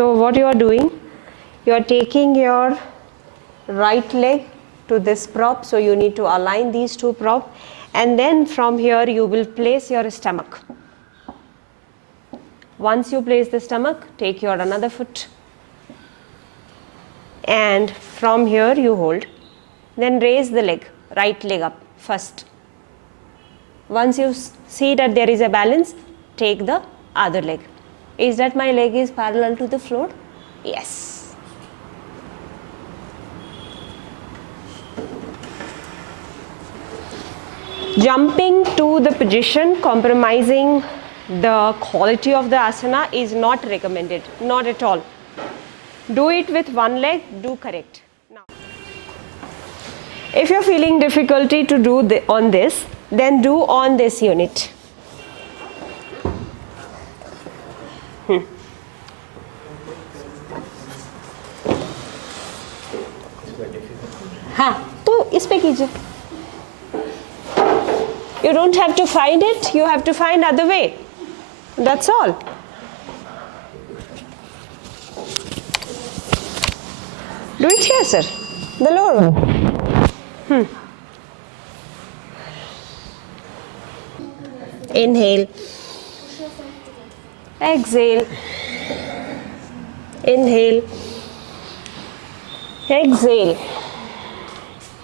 So what you are doing, you are taking your right leg to this prop, so you need to align these two props, and then from here you will place your stomach. Once you place the stomach, take your another foot, and from here you hold. Then raise the leg, right leg up first. Once you see that there is a balance, take the other leg. Is that my leg is parallel to the floor? Yes. Jumping to the position, compromising the quality of the asana is not recommended, not at all. Do it with one leg, do correct. Now, if you're feeling difficulty to do on this, then do on this unit. हाँ तो इस पे कीजिए. You don't have to find it, you have to find other way. That's all. Do it here, sir. The lower one. Inhale. Exhale. Inhale. Exhale.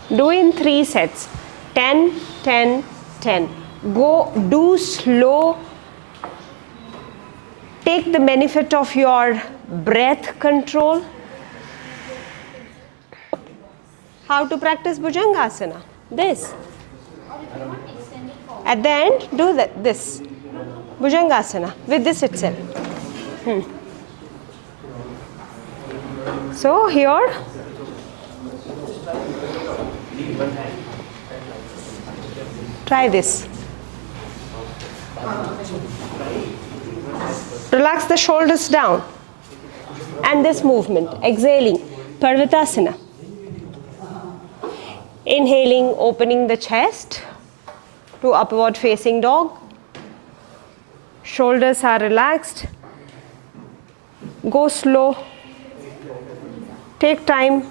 Do in 3 sets. 10, 10, 10. Go, do slow. Take the benefit of your breath control. How to practice Bhujangasana? This. At the end, do this. Bhujangasana with this itself. So here, try this. Relax the shoulders down. And this movement, exhaling, Parvatasana. Inhaling, opening the chest to upward facing dog. Shoulders are relaxed. Go slow. Take time.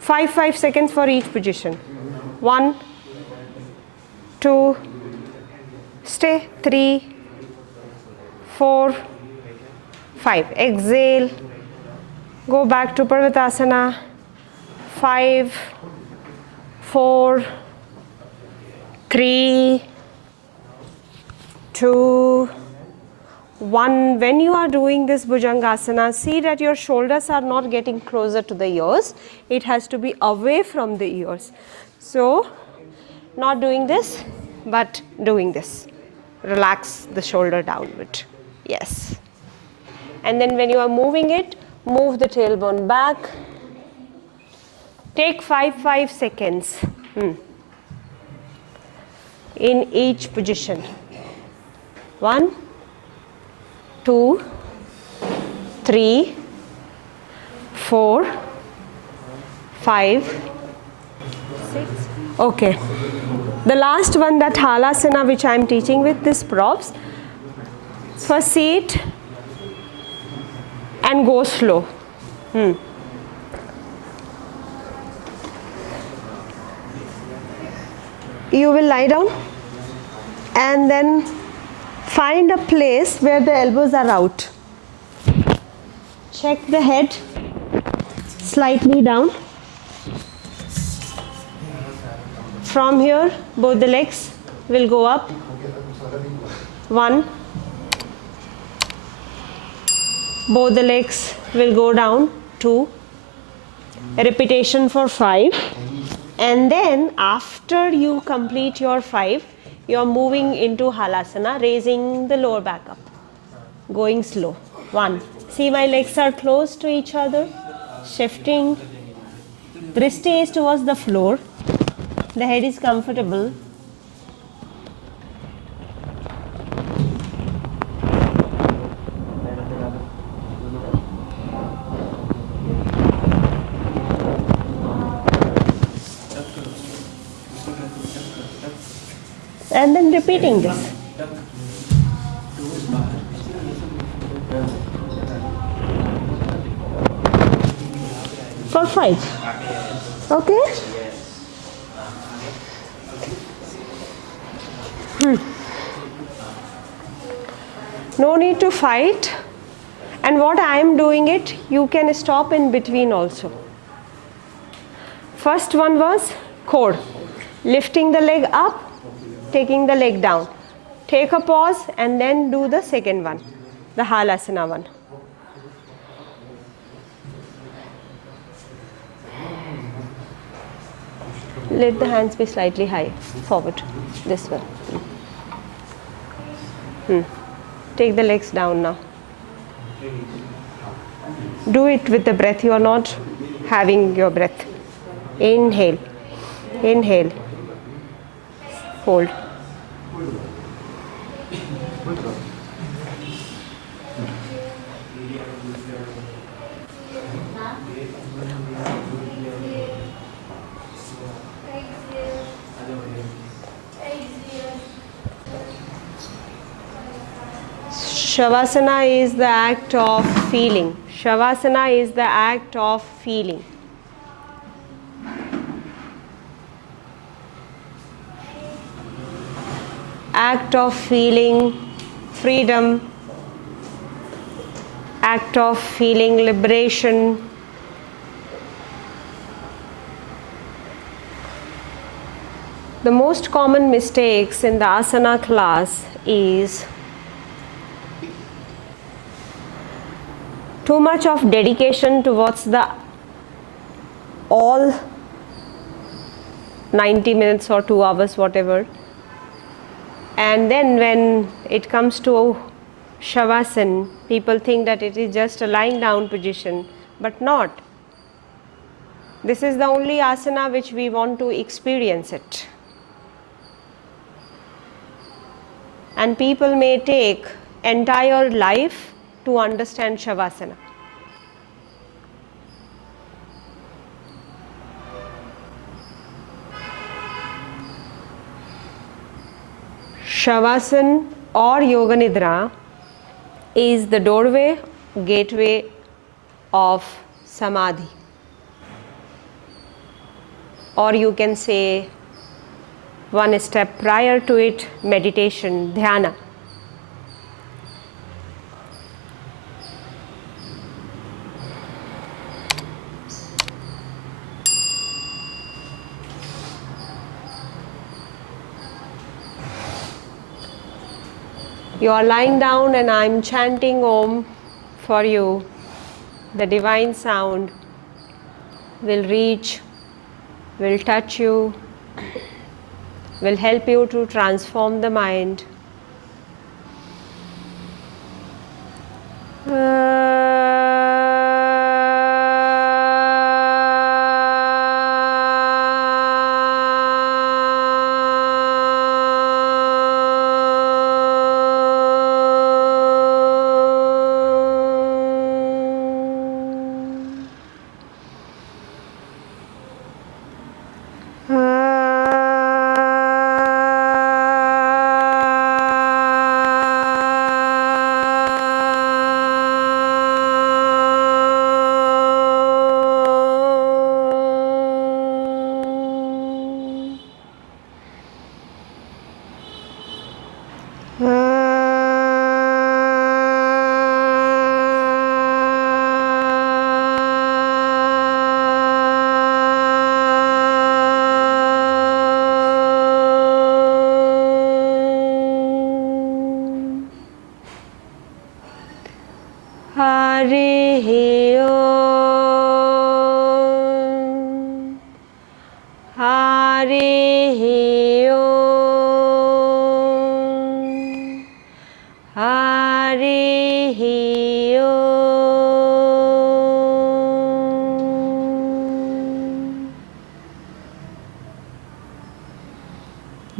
5 seconds for each position. 1, 2, stay. 3, 4, 5. Exhale. Go back to Parvatasana. 5, 4, 3, 2, 1. When you are doing this Bhujangasana, see that your shoulders are not getting closer to the ears. It has to be away from the ears. So, not doing this, but doing this. Relax the shoulder downward. Yes. And then when you are moving it, move the tailbone back. Take 5 seconds in each position. 1, 2, 3, 4, 5, 6. Okay. The last one, that Halasana, which I am teaching with these props. First sit and go slow. You will lie down and then find a place where the elbows are out. Check the head slightly down. From here, both the legs will go up. 1. Both the legs will go down. 2. Repetition for 5. And then after you complete your 5, you are moving into Halasana, raising the lower back up, going slow. 1. See, my legs are close to each other, shifting. Drishti is towards the floor. The head is comfortable. And then repeating this. For 5. Okay? No need to fight. And what I am doing it, you can stop in between also. First one was core. Lifting the leg up, taking the leg down. Take a pause and then do the second one, the halasana one. Let the hands be slightly high, forward, this one. Take the legs down now. Do it with the breath, you are not having your breath. Inhale, inhale, hold. Shavasana is the act of feeling. Shavasana is the act of feeling. Act of feeling freedom, act of feeling liberation. The most common mistakes in the asana class is too much of dedication towards the all 90 minutes or 2 hours, whatever. And then when it comes to Shavasana, people think that it is just a lying down position, but not. This is the only asana which we want to experience it. And people may take entire life to understand Shavasana. Shavasana or Yoga Nidra is the doorway, gateway of Samadhi. Or you can say one step prior to it, meditation, dhyana. You are lying down and I am chanting Om for you. The divine sound will reach, will touch you, will help you to transform the mind.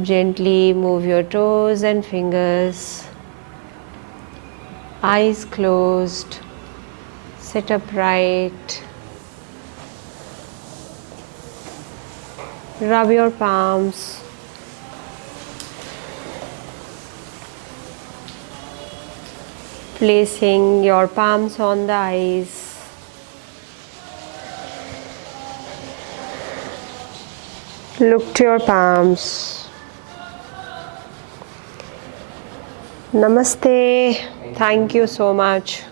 Gently move your toes and fingers, eyes closed, sit upright, rub your palms, placing your palms on the eyes. Look to your palms. Namaste. Thank you so much.